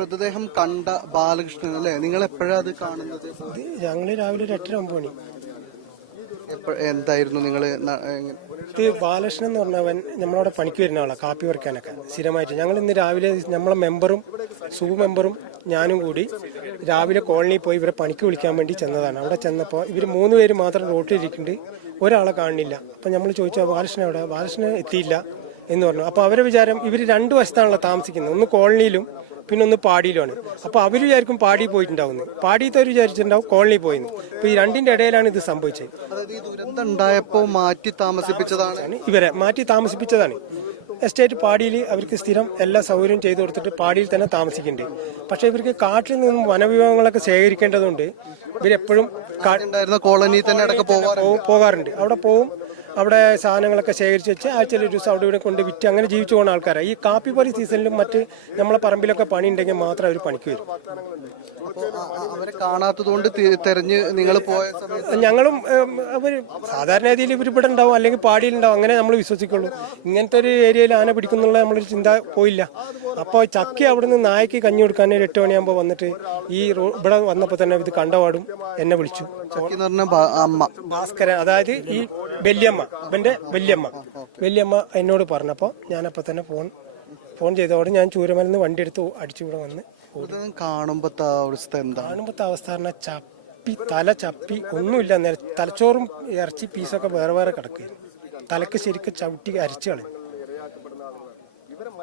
മൃതദേഹം കണ്ട ബാലകൃഷ്ണൻ അല്ലേ? നിങ്ങൾ എപ്പോഴാണ് അത് കാണുന്നത്? ഞങ്ങള് രാവിലെ ഒരു 8:09 എന്തായിരുന്നു നിങ്ങള്? ഇത് ബാലകൃഷ്ണൻ എന്ന് പറഞ്ഞവൻ നമ്മളവിടെ പണിക്ക് വരുന്ന ആളാണ്, കാപ്പി പറിക്കാനൊക്കെ സ്ഥിരമായിട്ട്. ഞങ്ങൾ ഇന്ന് രാവിലെ നമ്മളെ മെമ്പറും മെമ്പറും ഞാനും കൂടി രാവിലെ കോളനിയിൽ പോയി ഇവരെ പണിക്ക് വിളിക്കാൻ വേണ്ടി ചെന്നതാണ്. അവിടെ ചെന്നപ്പോൾ ഇവർ 3 പേര് മാത്രം റോട്ടിലിരിക്കുന്നുണ്ട്, ഒരാളെ കാണുന്നില്ല. അപ്പം നമ്മൾ ചോദിച്ചാൽ ബാലകൃഷ്ണൻ എവിടെ? ബാലകൃഷ്ണൻ എത്തിയില്ല എന്ന് പറഞ്ഞു. അപ്പോൾ അവരെ വിചാരം ഇവർ 2 വശത്താണല്ലോ താമസിക്കുന്നത്, ഒന്ന് കോളനിയിലും പിന്നെ ഒന്ന് പാടിയിലുമാണ്. അപ്പോൾ അവർ വിചാരിക്കും പാടി പോയിട്ടുണ്ടാവുന്നത്, പാടിയത്തവർ വിചാരിച്ചിട്ടുണ്ടാവും കോളനി പോയിന്ന്. അപ്പോൾ ഈ രണ്ടിന്റെ ഇടയിലാണ് ഇത് സംഭവിച്ചത്. ദുരന്തം ഉണ്ടായപ്പോൾ മാറ്റി താമസിപ്പിച്ചതാണ്, ഇവരെ മാറ്റി താമസിപ്പിച്ചതാണ്. എസ്റ്റേറ്റ് പാടിയിൽ അവർക്ക് സ്ഥിരം എല്ലാ സൗകര്യവും ചെയ്തു കൊടുത്തിട്ട് പാടിയിൽ തന്നെ താമസിക്കുന്നുണ്ട്. പക്ഷെ ഇവർക്ക് കാട്ടിൽ നിന്നും വനവിഭവങ്ങളൊക്കെ ശേഖരിക്കേണ്ടതുകൊണ്ട് ഇവരെപ്പോഴും കോളനി തന്നെ പോകാറുണ്ട്. അവിടെ പോവും, അവിടെ സാധനങ്ങളൊക്കെ ശേഖരിച്ച് വെച്ച് ആഴ്ചയിൽ ഒരു ദിവസം അവിടെ ഇവിടെ കൊണ്ട് വിറ്റ് അങ്ങനെ ജീവിച്ചു പോകുന്ന ആൾക്കാരാണ്. ഈ കാപ്പി പൊരി സീസണിലും മറ്റ് നമ്മളെ പറമ്പിലൊക്കെ പണി ഉണ്ടെങ്കിൽ മാത്രം അവർ പണിക്ക് വരും. അവരെ കാണാത്തതുകൊണ്ട് തെരഞ്ഞ് നിങ്ങൾ പോയ സമയത്ത് ഞങ്ങളും അവർ സാധാരണ രീതിയിൽ ഇവർ ഇവിടെ ഉണ്ടാവും, അല്ലെങ്കിൽ പാടിയിലുണ്ടാവും, അങ്ങനെ നമ്മൾ വിശ്വസിക്കുള്ളൂ. ഇങ്ങനത്തെ ഒരു ഏരിയയിൽ ആന പിടിക്കുന്നുള്ള നമ്മളൊരു ചിന്ത പോയില്ല. അപ്പോൾ ചക്കി അവിടുന്ന് നായ്ക്ക് കഞ്ഞി കൊടുക്കാൻ ഒരു 8 മണിയാകുമ്പോൾ വന്നിട്ട് ഈ ഇവിടെ വന്നപ്പോൾ തന്നെ ഇത് കണ്ടപാടും എന്നെ വിളിച്ചു. ഭാസ്കരൻ, അതായത് ഈ വല്യമ്മ, ഇവന്റെ വല്യമ്മ എന്നോട് പറഞ്ഞപ്പോൾ ഞാനപ്പോൾ തന്നെ ഫോൺ ചെയ്തതോടെ ഞാൻ ചൂരമലിന്ന് വണ്ടി എടുത്ത് അടിച്ചു ഇവിടെ വന്ന്. കാണുമ്പത്തെ അവസ്ഥ പറഞ്ഞാൽ തല ചപ്പി ഒന്നുമില്ല. തലച്ചോറും ഇറച്ചി പീസൊക്കെ വേറെ കിടക്കുകയായിരുന്നു. തലക്ക് ശരിക്കും ചവിട്ടി അരച്ചു കളയും.